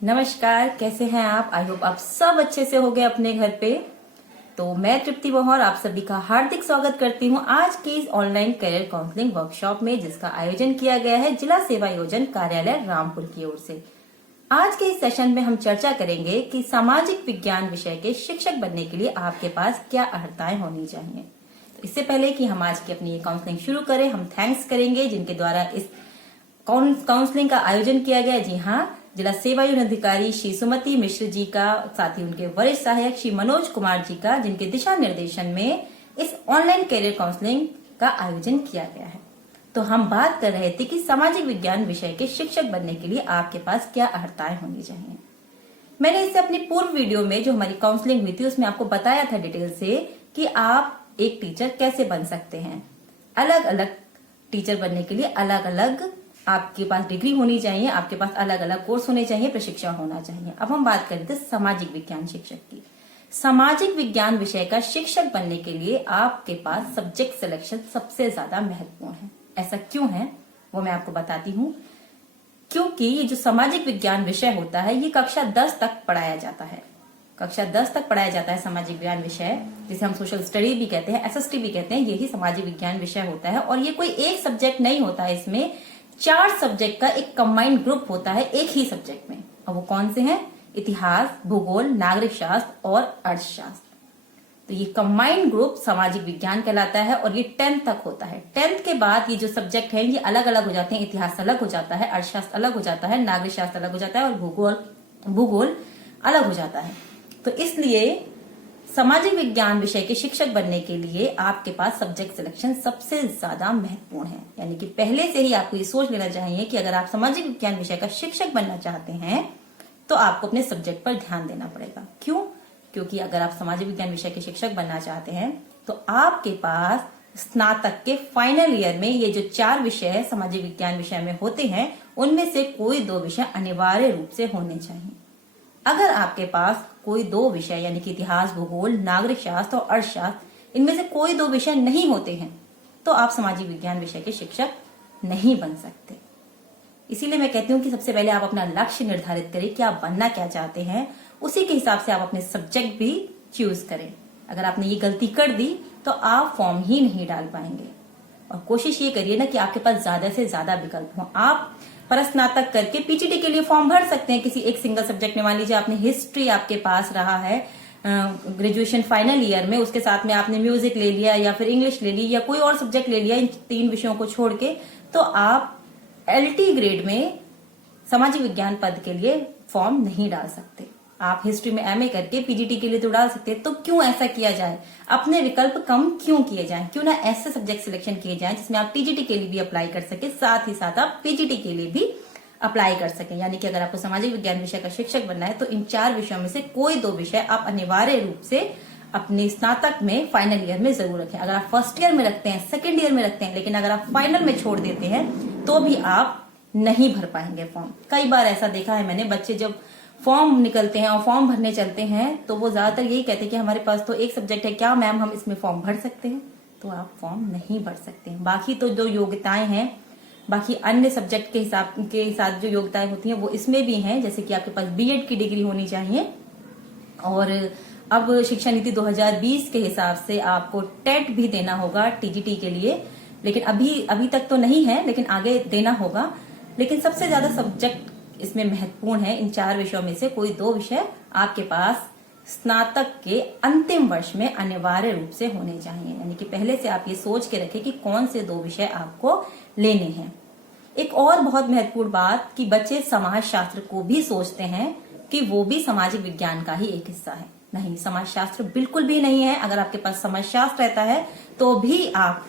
नमस्कार, कैसे हैं आप? आई होप आप सब अच्छे से हो गए अपने घर पे। तो मैं तृप्ति बहौर आप सभी का हार्दिक स्वागत करती हूँ आज की इस ऑनलाइन करियर काउंसलिंग वर्कशॉप में, जिसका आयोजन किया गया है जिला सेवा योजन कार्यालय रामपुर की ओर से। आज के इस सेशन में हम चर्चा करेंगे कि सामाजिक विज्ञान विषय के शिक्षक बनने के लिए आपके पास क्या अर्हताएं होनी चाहिए। तो इससे पहले कि हम आज की अपनी ये काउंसलिंग शुरू करें, हम थैंक्स करेंगे जिनके द्वारा इस काउंसलिंग का आयोजन किया गया। जी हाँ, जिला सेवा योजन अधिकारी श्री सुमति मिश्र जी का, साथ ही उनके वरिष्ठ सहायक श्री मनोज कुमार जी का, जिनके दिशा निर्देशन में इस ऑनलाइन करियर काउंसलिंग का आयोजन किया गया है। तो हम बात कर रहे थे कि सामाजिक विज्ञान विषय के शिक्षक बनने के लिए आपके पास क्या अर्हताएं होनी चाहिए। मैंने इससे अपनी पूर्व वीडियो में जो हमारी काउंसलिंग हुई थी उसमें आपको बताया था डिटेल से कि आप एक टीचर कैसे बन सकते हैं। अलग अलग टीचर बनने के लिए अलग अलग आपके पास डिग्री होनी चाहिए, आपके पास अलग अलग कोर्स होने चाहिए, प्रशिक्षण होना चाहिए। अब हम बात करते हैं सामाजिक विज्ञान शिक्षक की। सामाजिक विज्ञान विषय का शिक्षक बनने के लिए आपके पास सब्जेक्ट सिलेक्शन सबसे ज्यादा महत्वपूर्ण है। ऐसा क्यों है वो मैं आपको बताती हूँ। क्योंकि ये जो सामाजिक विज्ञान विषय होता है ये कक्षा 10 तक पढ़ाया जाता है। कक्षा 10 तक पढ़ाया जाता है सामाजिक विज्ञान विषय, जिसे हम सोशल स्टडी भी कहते हैं, एसएसटी भी कहते हैं। यही सामाजिक विज्ञान विषय होता है और ये कोई एक सब्जेक्ट नहीं होता है। इसमें 4 सब्जेक्ट का एक कंबाइंड ग्रुप होता है एक ही सब्जेक्ट में। और वो कौन से हैं? इतिहास, भूगोल, नागरिक शास्त्र और अर्थशास्त्र। तो ये कंबाइंड ग्रुप सामाजिक विज्ञान कहलाता है और ये 10th तक होता है। 10th के बाद ये जो सब्जेक्ट है ये अलग अलग हो जाते हैं। इतिहास अलग हो जाता है, अर्थशास्त्र अलग हो जाता है, नागरिक शास्त्र अलग हो जाता है और भूगोल अलग हो जाता है। तो इसलिए सामाजिक विज्ञान विषय के शिक्षक बनने के लिए आपके पास सब्जेक्ट सिलेक्शन सबसे ज्यादा महत्वपूर्ण है। यानी कि पहले से ही आपको ये सोच लेना चाहिए कि अगर आप सामाजिक विज्ञान विषय का शिक्षक बनना चाहते हैं तो आपको अपने सब्जेक्ट पर ध्यान देना पड़ेगा। क्यों? क्योंकि अगर आप सामाजिक विज्ञान विषय के शिक्षक बनना चाहते हैं तो आपके पास स्नातक के फाइनल ईयर में ये जो 4 विषय सामाजिक विज्ञान विषय में होते हैं उनमें से कोई 2 विषय अनिवार्य रूप से होने चाहिए। अगर आपके पास कोई 2 विषय यानी कि इतिहास, भूगोल, नागरिक शास्त्र और अर्थशास्त्र इनमें से कोई 2 विषय नहीं होते हैं तो आप सामाजिक विज्ञान विषय के शिक्षक नहीं बन सकते। इसीलिए मैं कहती हूँ कि सबसे पहले आप अपना लक्ष्य निर्धारित करें कि आप बनना क्या चाहते हैं। उसी के हिसाब से आप अपने सब्जेक्ट भी चूज करें। अगर आपने ये गलती कर दी तो आप फॉर्म ही नहीं डाल पाएंगे। और कोशिश ये करिए ना कि आपके पास ज्यादा से ज्यादा विकल्प हो। आप परस्नातक करके पीजीटी के लिए फॉर्म भर सकते हैं किसी एक सिंगल सब्जेक्ट में। मान लीजिए आपने हिस्ट्री आपके पास रहा है ग्रेजुएशन फाइनल ईयर में, उसके साथ में आपने म्यूजिक ले लिया या फिर इंग्लिश ले ली या कोई और सब्जेक्ट ले लिया इन 3 विषयों को छोड़ के, तो आप एलटी ग्रेड में सामाजिक विज्ञान पद के लिए फॉर्म नहीं डाल सकते। आप हिस्ट्री में एमए करके पीजीटी के लिए तो डाल सकते हैं। तो क्यों ऐसा किया जाए? अपने विकल्प कम क्यों किए जाएं? क्यों ना ऐसे सब्जेक्ट सिलेक्शन किए जाएं जिसमें आप टीजीटी के लिए भी अप्लाई कर सके, साथ ही साथ आप पीजीटी के लिए भी अप्लाई कर सकें। यानी कि अगर आपको सामाजिक विज्ञान विषय का शिक्षक बनना है तो इन 4 विषयों में से कोई 2 विषय आप अनिवार्य रूप से अपने स्नातक में फाइनल ईयर में जरूर रखें। अगर आप फर्स्ट ईयर में रखते हैं, सेकेंड ईयर में रखते हैं, लेकिन अगर आप फाइनल में छोड़ देते हैं तो भी आप नहीं भर पाएंगे फॉर्म। कई बार ऐसा देखा है मैंने, बच्चे जब फॉर्म निकलते हैं और फॉर्म भरने चलते हैं तो वो ज्यादातर यही कहते हैं कि हमारे पास तो एक सब्जेक्ट है, क्या मैम हम इसमें फॉर्म भर सकते हैं? तो आप फॉर्म नहीं भर सकते। बाकी तो जो योग्यताएं हैं, बाकी अन्य सब्जेक्ट के साथ जो योग्यताएं होती हैं वो इसमें भी हैं। जैसे कि आपके पास बीएड की डिग्री होनी चाहिए और अब शिक्षा नीति 2020 के हिसाब से आपको टेट भी देना होगा टीजीटी के लिए। लेकिन अभी तक तो नहीं है, लेकिन आगे देना होगा। लेकिन सबसे ज्यादा सब्जेक्ट इसमें महत्वपूर्ण है। इन 4 विषयों में से कोई 2 विषय आपके पास स्नातक के अंतिम वर्ष में अनिवार्य रूप से होने चाहिए। यानी कि पहले से आप ये सोच के रखें कि कौन से 2 विषय आपको लेने हैं। एक और बहुत महत्वपूर्ण बात कि बच्चे समाज शास्त्र को भी सोचते हैं कि वो भी सामाजिक विज्ञान का ही एक हिस्सा है। नहीं, समाज शास्त्र बिल्कुल भी नहीं है। अगर आपके पास समाज शास्त्र रहता है तो भी आप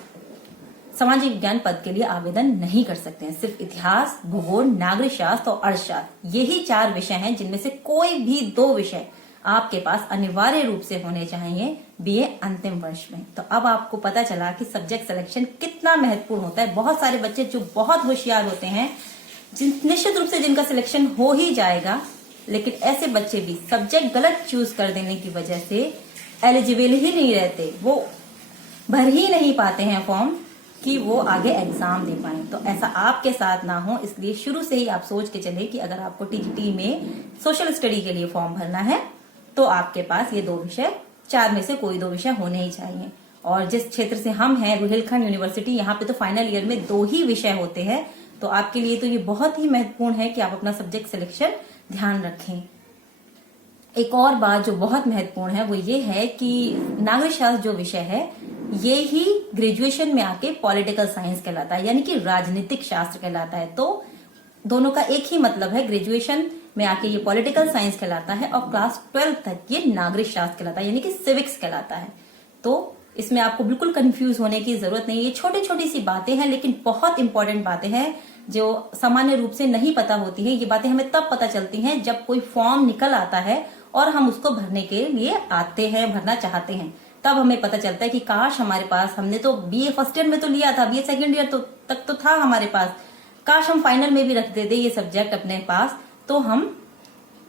सामाजिक विज्ञान पद के लिए आवेदन नहीं कर सकते हैं। सिर्फ इतिहास, भूगोल, नागरिक शास्त्र और अर्थशास्त्र यही 4 विषय हैं जिनमें से कोई भी 2 विषय आपके पास अनिवार्य रूप से होने चाहिए बीए अंतिम वर्ष में। तो अब आपको पता चला कि सब्जेक्ट सिलेक्शन कितना महत्वपूर्ण होता है। बहुत सारे बच्चे जो बहुत होशियार होते हैं, निश्चित रूप से जिनका सिलेक्शन हो ही जाएगा, लेकिन ऐसे बच्चे भी सब्जेक्ट गलत चूज कर देने की वजह से एलिजिबल ही नहीं रहते, वो भर ही नहीं पाते हैं फॉर्म। कि वो आगे एग्जाम दे पाए। तो ऐसा आपके साथ ना हो, इसलिए शुरू से ही आप सोच के चले कि अगर आपको टीजीटी में सोशल स्टडी के लिए फॉर्म भरना है तो आपके पास ये 2 विषय, 4 में से कोई 2 विषय होने ही चाहिए। और जिस क्षेत्र से हम हैं, रुहेलखंड यूनिवर्सिटी, यहाँ पे तो फाइनल ईयर में 2 ही विषय होते हैं। तो आपके लिए तो ये बहुत ही महत्वपूर्ण है कि आप अपना सब्जेक्ट सिलेक्शन ध्यान रखें। एक और बात जो बहुत महत्वपूर्ण है वो ये है कि नागरिक शास्त्र जो विषय है ये ही ग्रेजुएशन में आके पॉलिटिकल साइंस कहलाता है, यानी कि राजनीतिक शास्त्र कहलाता है। तो दोनों का एक ही मतलब है, ग्रेजुएशन में आके ये पॉलिटिकल साइंस कहलाता है और क्लास 12 तक ये नागरिक शास्त्र कहलाता है, यानी कि सिविक्स कहलाता है। तो इसमें आपको बिल्कुल कंफ्यूज होने की जरूरत नहीं है। ये छोटी छोटी सी बातें हैं लेकिन बहुत इंपॉर्टेंट बातें हैं जो सामान्य रूप से नहीं पता होती है। ये बातें हमें तब पता चलती हैं जब कोई फॉर्म निकल आता है और हम उसको भरने के लिए आते हैं, भरना चाहते हैं, तब हमें पता चलता है कि काश हमारे पास, हमने तो बीए फर्स्ट ईयर में तो लिया था, बीए सेकंड ईयर तक तो था हमारे पास, काश हम फाइनल में भी रख देते ये सब्जेक्ट अपने पास, तो हम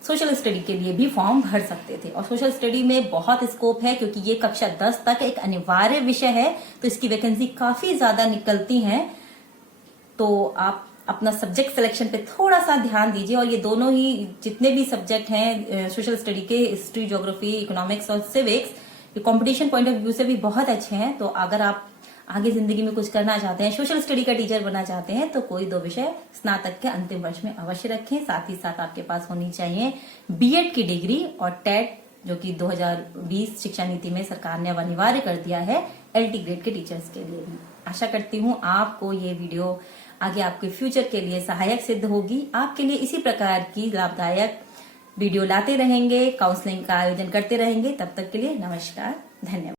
सोशल स्टडी के लिए भी फॉर्म भर सकते थे। और सोशल स्टडी में बहुत स्कोप है क्योंकि ये कक्षा 10 तक एक अनिवार्य विषय है, तो इसकी वैकेंसी काफी ज्यादा निकलती हैं। तो आप अपना सब्जेक्ट सिलेक्शन पे थोड़ा सा ध्यान दीजिए। और ये दोनों ही जितने भी सब्जेक्ट हैं सोशल स्टडी के, हिस्ट्री, ज्योग्राफी, इकोनॉमिक्स और सिविक्स, ये कंपटीशन पॉइंट ऑफ व्यू से भी बहुत अच्छे हैं। तो अगर आप आगे जिंदगी में कुछ करना चाहते हैं, सोशल स्टडी का टीचर बनना चाहते हैं, तो कोई 2 विषय स्नातक के अंतिम वर्ष में अवश्य रखें। साथ ही साथ आपके पास होनी चाहिए बीएड की डिग्री और टेट, जो कि 2020 शिक्षा नीति में सरकार ने अब अनिवार्य कर दिया है एलटी ग्रेड के टीचर्स के लिए भी। आशा करती हूँ आपको ये वीडियो आगे आपके फ्यूचर के लिए सहायक सिद्ध होगी। आपके लिए इसी प्रकार की लाभदायक वीडियो लाते रहेंगे, काउंसलिंग का आयोजन करते रहेंगे। तब तक के लिए नमस्कार, धन्यवाद।